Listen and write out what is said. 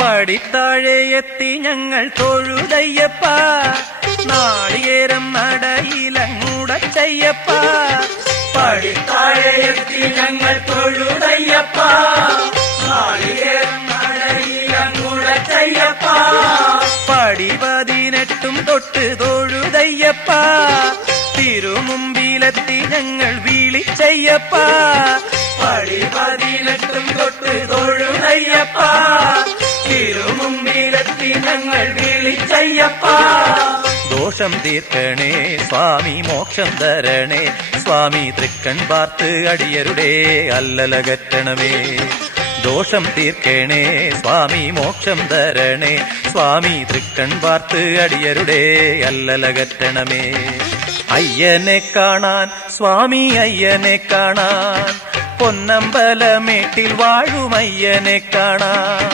പടിത്താഴെ എത്തി ഞങ്ങൾ തൊഴുതയ്യപ്പ, നാളികേരം നടയിലങ്ങൂടച്ചയ്യപ്പ. പടിത്താഴെ എത്തി ഞങ്ങൾ തൊഴുതയ്യപ്പ, നാളികേരം നടയിലങ്ങൂടച്ചയ്യപ്പ. പടി 18 തൊട്ട് തൊഴുതയ്യപ്പ, തിരുമുമ്പിലെത്തി ഞങ്ങൾ വിളിച്ചയ്യപ്പ. പടി 18 തൊട്ട് തൊഴുതയ്യപ്പ, തിരുമുമ്പിലെത്തി ഞങ്ങൾ വിളിച്ചയ്യപ്പ. ദോഷം തീർക്കണേ സ്വാമി, മോക്ഷം തരണേ സ്വാമി, തൃക്കൺ പാർത്ത് അടിയരുടെ അല്ലലകറ്റണമേ. ദോഷം തീർക്കണേ സ്വാമി, മോക്ഷം തരണേ സ്വാമി, തൃക്കൺ പാർത്ത് അടിയരുടെ അല്ലലകറ്റണമേ. അയ്യനെ കാണാൻ സ്വാമി, അയ്യനെ കാണാൻ, പൊന്നമ്പലമേട്ടിൽ വാഴുമയ്യനെ കാണാൻ.